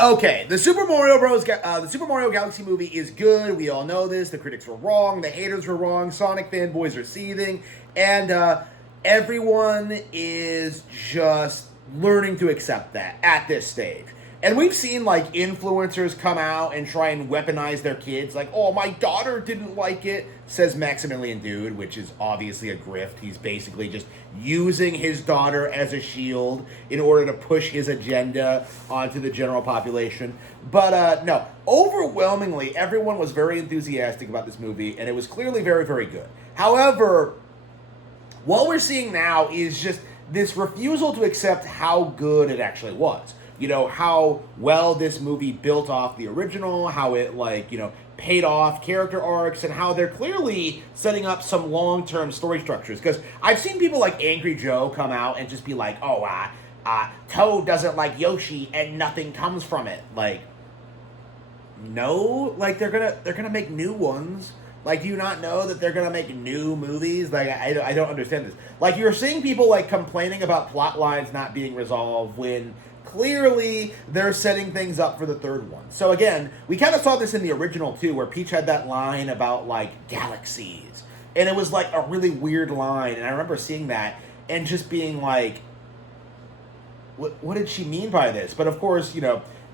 Okay, the Super Mario Galaxy movie is good. We all know this. The critics were wrong. The haters were wrong. Sonic fanboys are seething, and everyone is just learning to accept that at this stage. And we've seen like influencers come out and try and weaponize their kids, like, "Oh, my daughter didn't like it," says Maximilian Dude, which is obviously a grift. He's basically just using his daughter as a shield in order to push his agenda onto the general population. But no, overwhelmingly, everyone was very enthusiastic about this movie, and it was clearly very, very good. However, what we're seeing now is just this refusal to accept how good it actually was. You know, how well this movie built off the original, how it, like, paid off character arcs, and how they're clearly setting up some long-term story structures. Because I've seen people like Angry Joe come out and just be like, "Oh, Toad doesn't like Yoshi and nothing comes from it." Like, no, like they're gonna make new ones. Like, do you not know that they're gonna make new movies? Like, I don't understand this. Like, you're seeing people like complaining about plot lines not being resolved when clearly they're setting things up for the third one. So again, we kind of saw this in the original too, where Peach had that line about like galaxies, and it was like a really weird line, and I remember seeing that and just being like, what did she mean by this? But of course,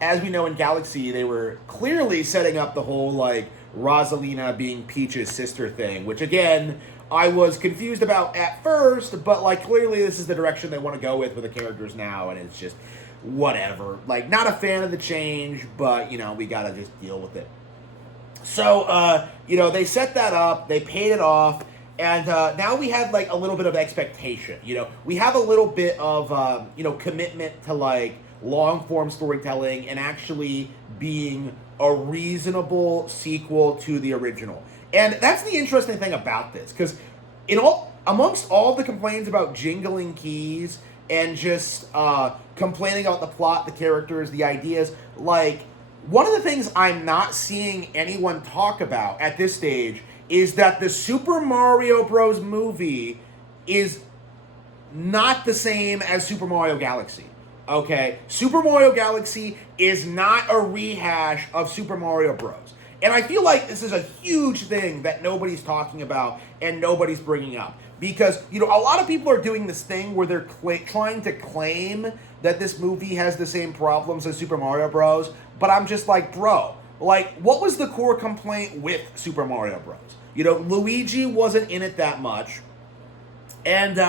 as we know in Galaxy, they were clearly setting up the whole like Rosalina being Peach's sister thing, which again, I was confused about at first, but like clearly this is the direction they want to go with the characters now, and it's just whatever. Like, not a fan of the change, but we gotta just deal with it. So, they set that up, they paid it off, and now we have like a little bit of expectation. We have a little bit of commitment to like long form storytelling and actually being a reasonable sequel to the original. And that's the interesting thing about this, because amongst all the complaints about jingling keys and just complaining about the plot, the characters, the ideas, like, one of the things I'm not seeing anyone talk about at this stage is that the Super Mario Bros. Movie is not the same as Super Mario Galaxy. Okay? Super Mario Galaxy is not a rehash of Super Mario Bros. And I feel like this is a huge thing that nobody's talking about and nobody's bringing up. Because, a lot of people are doing this thing where they're trying to claim that this movie has the same problems as Super Mario Bros. But I'm just like, bro, like, what was the core complaint with Super Mario Bros? Luigi wasn't in it that much. And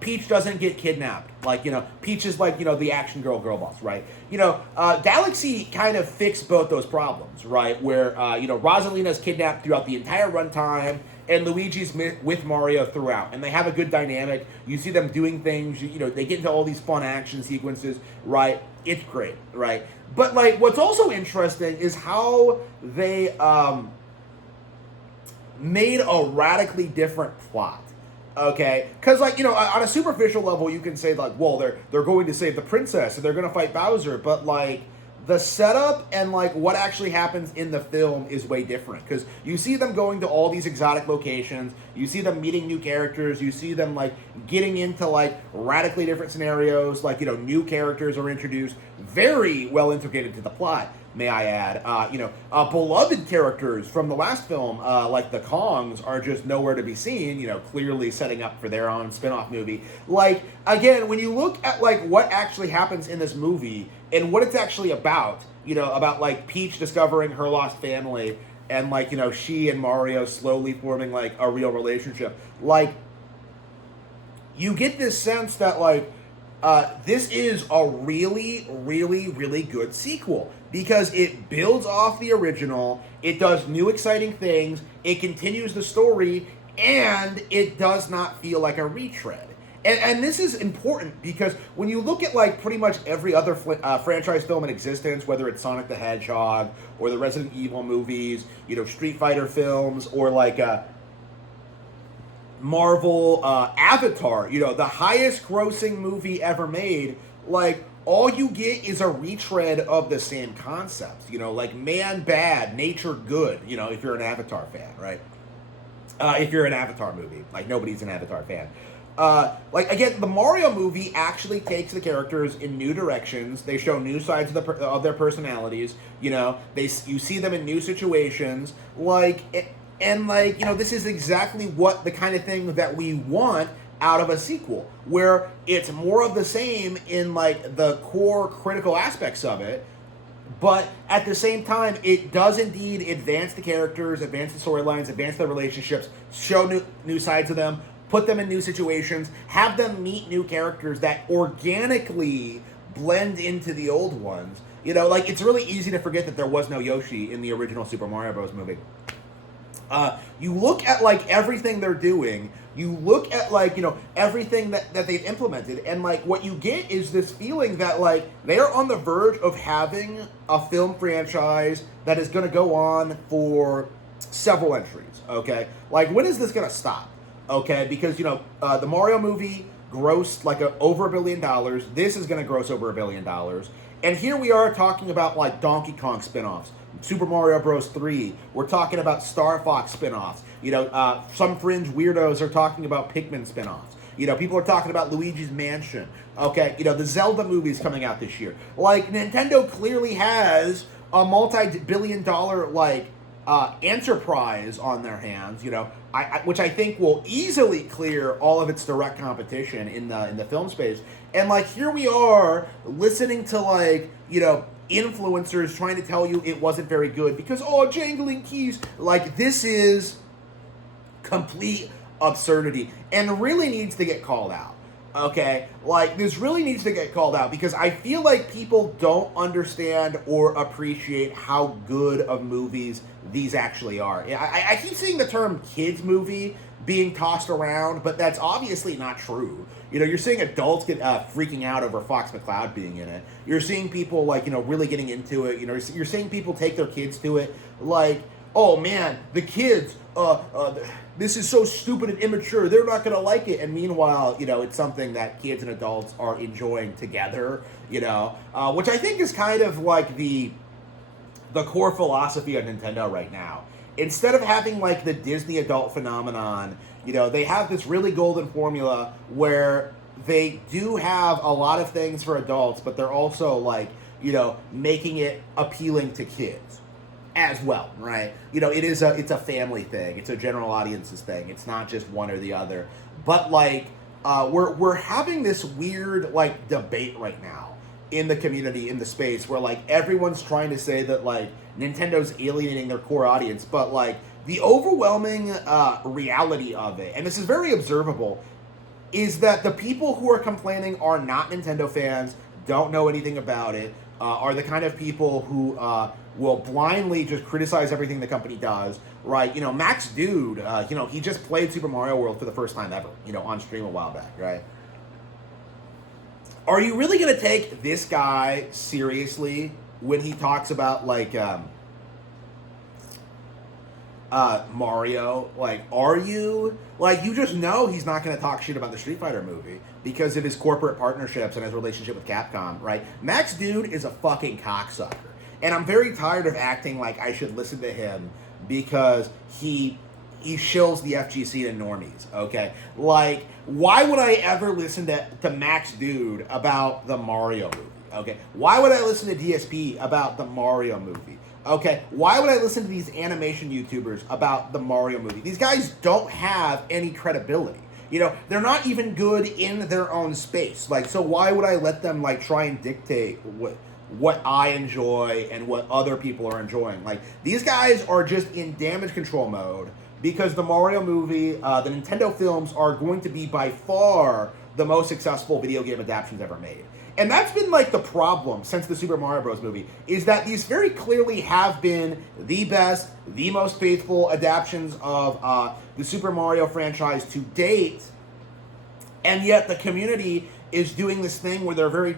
Peach doesn't get kidnapped. Like, Peach is like, the action girl boss, right? Galaxy kind of fixed both those problems, right? Where, Rosalina's kidnapped throughout the entire runtime, and Luigi's with Mario throughout. And they have a good dynamic. You see them doing things, they get into all these fun action sequences, right? It's great, right? But, like, what's also interesting is how they made a radically different plot. Okay, because like on a superficial level, you can say like, well, they're going to save the princess and they're going to fight Bowser, but like the setup and like what actually happens in the film is way different, because you see them going to all these exotic locations, you see them meeting new characters, you see them like getting into like radically different scenarios, like new characters are introduced, very well integrated to the plot, may I add. Beloved characters from the last film, like the Kongs, are just nowhere to be seen, clearly setting up for their own spin-off movie. Like, again, when you look at, like, what actually happens in this movie and what it's actually about, about, like, Peach discovering her lost family and, like, she and Mario slowly forming, like, a real relationship, like, you get this sense that, like, this is a really, really, really good sequel because it builds off the original, it does new exciting things, it continues the story, and it does not feel like a retread. And this is important because when you look at like pretty much every other franchise film in existence, whether it's Sonic the Hedgehog or the Resident Evil movies, Street Fighter films, or like Marvel Avatar, the highest grossing movie ever made, like, all you get is a retread of the same concepts. Like man bad, nature good, if you're an Avatar fan, right? If you're an Avatar movie. Like, nobody's an Avatar fan. Like again, the Mario movie actually takes the characters in new directions. They show new sides of their personalities. You know, you see them in new situations. This is exactly what the kind of thing that we want out of a sequel, where it's more of the same in like the core critical aspects of it, but at the same time, it does indeed advance the characters, advance the storylines, advance their relationships, show new sides of them, put them in new situations, have them meet new characters that organically blend into the old ones. You know, like it's really easy to forget that there was no Yoshi in the original Super Mario Bros. Movie. You look at like everything they're doing. You look at like, you know, everything that they've implemented, and like what you get is this feeling that like they are on the verge of having a film franchise that is going to go on for several entries. Okay, like when is this going to stop? Okay, because you know the Mario movie grossed like over $1 billion. This is going to gross over $1 billion, and here we are talking about like Donkey Kong spin-offs. Super Mario Bros. 3. We're talking about Star Fox spin-offs. You know, some fringe weirdos are talking about Pikmin spin-offs. You know, people are talking about Luigi's Mansion. Okay, you know, the Zelda movie's coming out this year. Like, Nintendo clearly has a multi-billion-dollar, like, enterprise on their hands, you know, which I think will easily clear all of its direct competition in the film space. And, like, here we are listening to, like, you know, influencers trying to tell you it wasn't very good because, oh, jangling keys. Like, this is complete absurdity and really needs to get called out. Okay? Like, this really needs to get called out because I feel like people don't understand or appreciate how good of movies these actually are. I keep seeing the term kids movie being tossed around, but that's obviously not true. You know, you're seeing adults get freaking out over Fox McCloud being in it. You're seeing people, like, you know, really getting into it. You know, you're seeing people take their kids to it. Like, oh, man, the kids, this is so stupid and immature. They're not going to like it. And meanwhile, you know, it's something that kids and adults are enjoying together, you know, which I think is kind of like the core philosophy of Nintendo right now. Instead of having, like, the Disney adult phenomenon, you know, they have this really golden formula where they do have a lot of things for adults, but they're also, like, you know, making it appealing to kids as well, right? You know, it's a family thing. It's a general audiences thing. It's not just one or the other. But, like, we're having this weird, like, debate right now in the community, in the space, where, like, everyone's trying to say that, like, Nintendo's alienating their core audience, but, like, the overwhelming reality of it, and this is very observable, is that the people who are complaining are not Nintendo fans, don't know anything about it, are the kind of people who will blindly just criticize everything the company does, right? You know, Max Dude, you know, he just played Super Mario World for the first time ever, you know, on stream a while back, right? Are you really going to take this guy seriously when he talks about, like, Mario? Like, are you? Like, you just know he's not going to talk shit about the Street Fighter movie because of his corporate partnerships and his relationship with Capcom, right? Max Dude is a fucking cocksucker. And I'm very tired of acting like I should listen to him because he shills the FGC and normies, okay? Like, why would I ever listen to Max Dude about the Mario movie, okay? Why would I listen to DSP about the Mario movie? Okay, why would I listen to these animation YouTubers about the Mario movie? These guys don't have any credibility. You know, they're not even good in their own space. Like, so why would I let them, like, try and dictate what I enjoy and what other people are enjoying? Like, these guys are just in damage control mode because the Mario movie, the Nintendo films are going to be by far the most successful video game adaptations ever made. And that's been, like, the problem since the Super Mario Bros. Movie, is that these very clearly have been the best, the most faithful adaptations of the Super Mario franchise to date, and yet the community is doing this thing where they're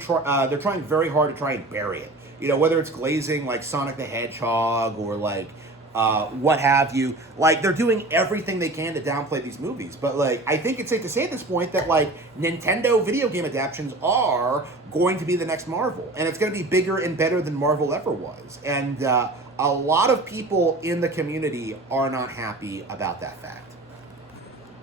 trying very hard to try and bury it. You know, whether it's glazing, like, Sonic the Hedgehog or, like, what have you. Like, they're doing everything they can to downplay these movies. But, like, I think it's safe to say at this point that, like, Nintendo video game adaptations are going to be the next Marvel. And it's going to be bigger and better than Marvel ever was. And a lot of people in the community are not happy about that fact.